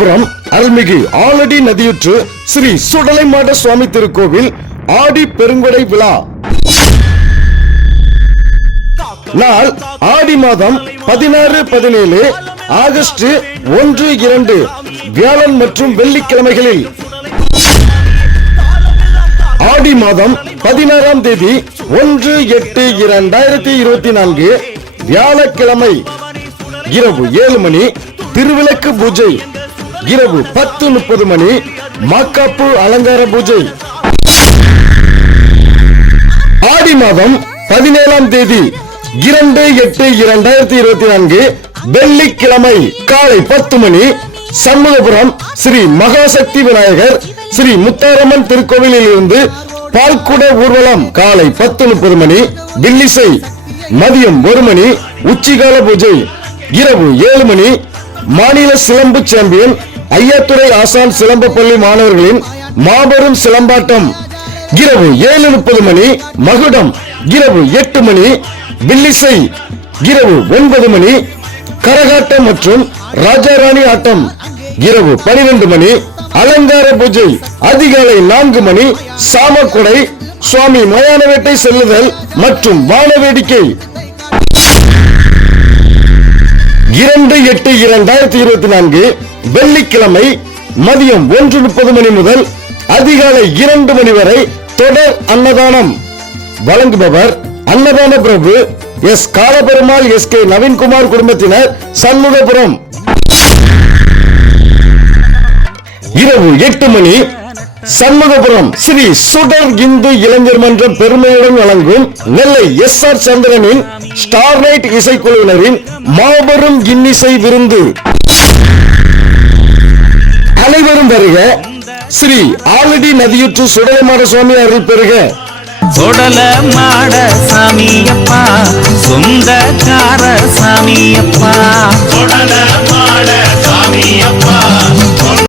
சண்முகபுரம் அருள்மிகு ஆலடி நதியுற்று ஸ்ரீ சுடலைமாட சுவாமி திருக்கோவில் ஆடி பெருங்கொடை விழா நாள் ஆடி மாதம் 16, 17, ஆகஸ்ட் 1, 2 வியாழன் மற்றும் வெள்ளிக்கிழமைகளில் ஆடி மாதம் 16ஆம் தேதி 1/8/2024 வியாழக்கிழமை இரவு 7 மணி திருவிளக்கு பூஜை, இரவு 10:30 மணி மாக்காப்பு அலங்கார பூஜை. ஆடி மாதம் 17ஆம் தேதி 2/8/2024 வெள்ளிக்கிழமை காலை 10 மணி சண்முகபுரம் ஸ்ரீ மகாசக்தி விநாயகர் ஸ்ரீ முத்தாரம்மன் திருக்கோவிலில் இருந்து பால்குட ஊர்வலம் காலை 10:30 மணி வில்லிசை, மதியம் 1 மணி உச்சிகால பூஜை, இரவு 7 மணி மாநில சிலம்பு சாம்பியன் ஐயாத்துறை ஆசான் சிலம்பப்பள்ளி மாணவர்களின் மாபெரும் சிலம்பாட்டம், இரவு 7:30 மணி மகுடம், இரவு 8 மணி வில்லிசை, இரவு 9 மணி கரகாட்டம் மற்றும் ராஜாராணி ஆட்டம், இரவு 12 மணி அலங்கார பூஜை, அதிகாலை 4 மணி சாமக்குடை, சுவாமி மயான வேட்டை செல்லுதல் மற்றும் வான வேடிக்கை. 2/8/2024 வெள்ளிக்கிழமை மதியம் 1:30 மணி முதல் அதிகாலை 2 மணி வரை தொடர் அன்னதானம். வழங்குபவர் அன்னதான பிரபு எஸ் காலபெருமாள் SK நவீன்குமார் குடும்பத்தினர், சண்முகபுரம். இரவு 8 மணி சண்முகபுரம் ஸ்ரீ சுடர் இந்து இளைஞர் மன்றம் பெருமையுடன் வழங்கும் நெல்லை SR சந்திரனின் ஸ்டார் நைட் இசைக்குழுவினரின் மாபெரும் இன்னிசை விருந்து. அனைவரும் வருக. ஸ்ரீ ஆலடி நதியுற்று சுடலைமாட சுவாமி அருள் பெறுக. சுடலைமாட சாமியப்பா